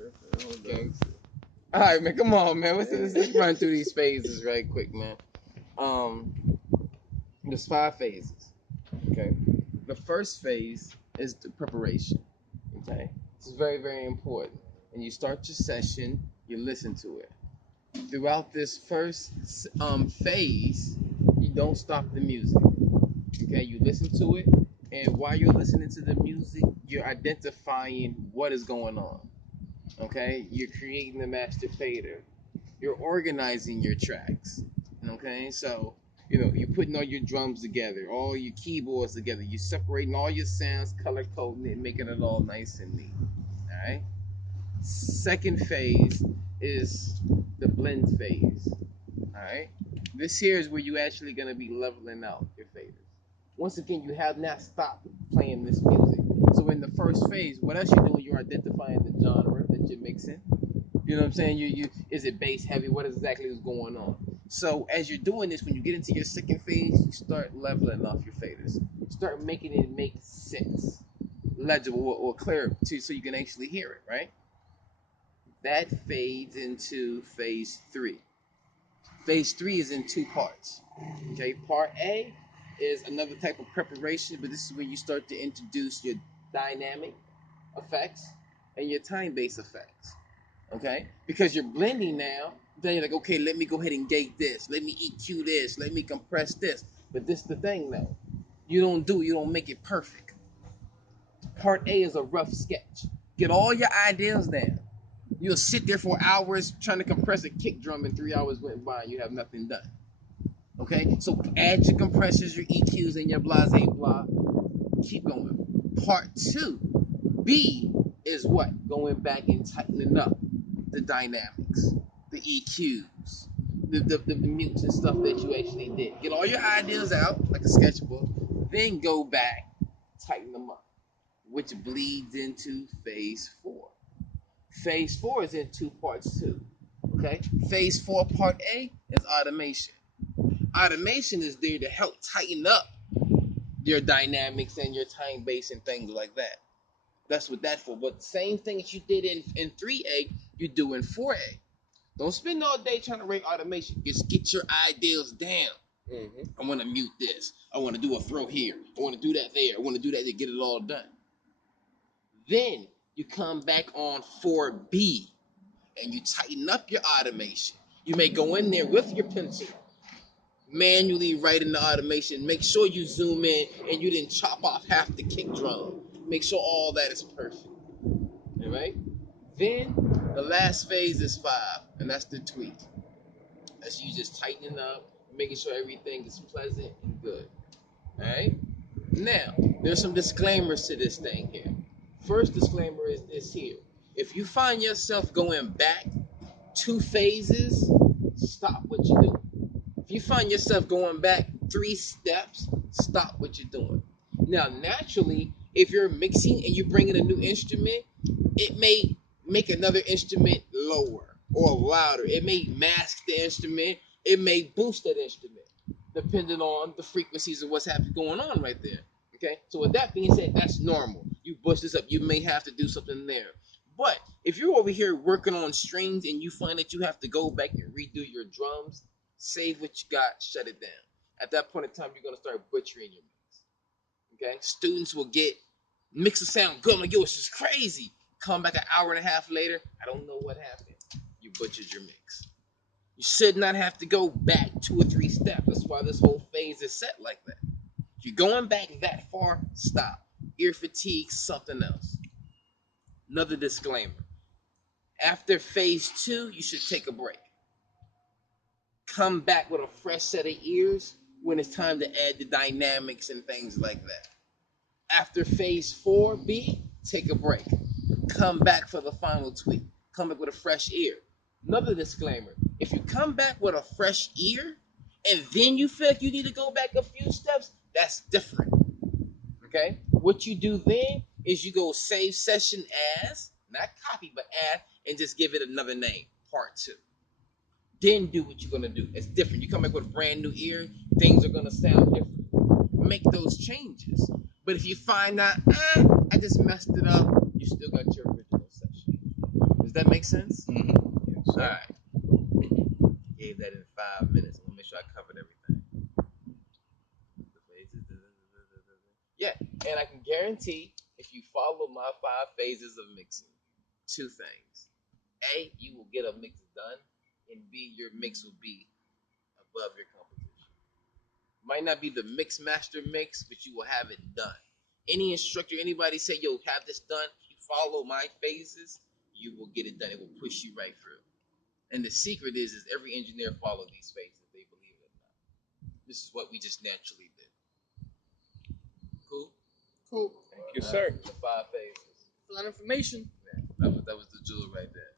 Okay. All right, man. Come on, man. Let's run through these phases right quick, man. There's 5 phases. Okay. The first phase is the preparation. Okay. This is very, very important. And you start your session, you listen to it. Throughout this first phase, you don't stop the music. Okay, you listen to it, and while you're listening to the music, you're identifying what is going on. Okay, you're creating the master fader. You're organizing your tracks. Okay, so you're putting all your drums together, all your keyboards together. You're separating all your sounds, color coding it, making it all nice and neat. All right. Second phase is the blend phase. All right. This here is where you actually gonna be leveling out your faders. Once again, you have not stopped playing this music. So in the first phase, what else you're doing? You're identifying the genre that you're mixing. You know what I'm saying? You is it bass heavy? What exactly is going on? So as you're doing this, when you get into your second phase, you start leveling off your faders. You start making it make sense, legible or clear, so you can actually hear it, right? That fades into phase 3. Phase 3 is in 2 parts. Okay, part A is another type of preparation, but this is where you start to introduce your dynamic effects and your time-based effects. Okay, because you're blending now, then you're like, okay, let me go ahead and gate this, let me EQ this, let me compress this. But this is the thing though, you don't make it perfect. Part A is a rough sketch. Get all your ideas down. You'll sit there for hours trying to compress a kick drum, and 3 hours went by and you have nothing done. Okay, so add your compressors, your EQs, and your blase blah. Keep going. Part 2B is what? Going back and tightening up the dynamics, the EQs, the mutes and stuff that you actually did. Get all your ideas out like a sketchbook, then go back, tighten them up, which bleeds into phase 4. Phase 4 is in 2 parts too. Okay, phase 4 part A is automation. Automation is there to help tighten up your dynamics and your time base and things like that. That's what that's for. But the same thing that you did in 3A, you do in 4A. Don't spend all day trying to rate automation. Just get your ideas down. I want to mute this. I want to do a throw here. I want to do that there. I want to do that to get it all done. Then you come back on 4B and you tighten up your automation. You may go in there with your pencil, manually write in the automation. Make sure you zoom in and you didn't chop off half the kick drum. Make sure all that is perfect. All right? Then the last phase is 5, and that's the tweak. That's you just tightening up, making sure everything is pleasant and good. All right? Now, there's some disclaimers to this thing here. First disclaimer is this here. If you find yourself going back 2 phases, stop what you're doing. If you find yourself going back 3 steps, stop what you're doing. Now, naturally, if you're mixing and you bring in a new instrument, it may make another instrument lower or louder. It may mask the instrument. It may boost that instrument, depending on the frequencies of what's happening going on right there. Okay, so with that being said, that's normal. You boost this up, you may have to do something there. But if you're over here working on strings and you find that you have to go back and redo your drums, save what you got, shut it down. At that point in time, you're gonna start butchering your mix. Okay, students will get mixes sound good. I'm like, yo, this is crazy. Come back an hour and a half later, I don't know what happened. You butchered your mix. You should not have to go back 2 or 3 steps. That's why this whole phase is set like that. If you're going back that far, stop. Ear fatigue, something else. Another disclaimer. After phase 2, you should take a break. Come back with a fresh set of ears when it's time to add the dynamics and things like that. After phase 4B, take a break. Come back for the final tweak. Come back with a fresh ear. Another disclaimer. If you come back with a fresh ear and then you feel like you need to go back a few steps, that's different. Okay? What you do then is you go save session as, not copy, but add, and just give it another name, part 2. Then do what you're going to do. It's different. You come back with a brand new ear, things are going to sound different. Make those changes. But if you find out, I just messed it up, you still got your original session. Does that make sense? Mm-hmm. Yes, all right. Gave that in 5 minutes. I'm gonna make sure I covered everything. The phases. Yeah, and I can guarantee if you follow my 5 phases of mixing, 2 things: A, you will get a mix done, and B, your mix will be above your competition. Might not be the mix master mix, but you will have it done. Any instructor, anybody say, yo, have this done, you follow my phases, you will get it done. It will push you right through. And the secret is every engineer follow these phases, they believe it or not. This is what we just naturally did. Cool? Cool. Thank you, sir. The 5 phases. A lot of information. Yeah, that was the jewel right there.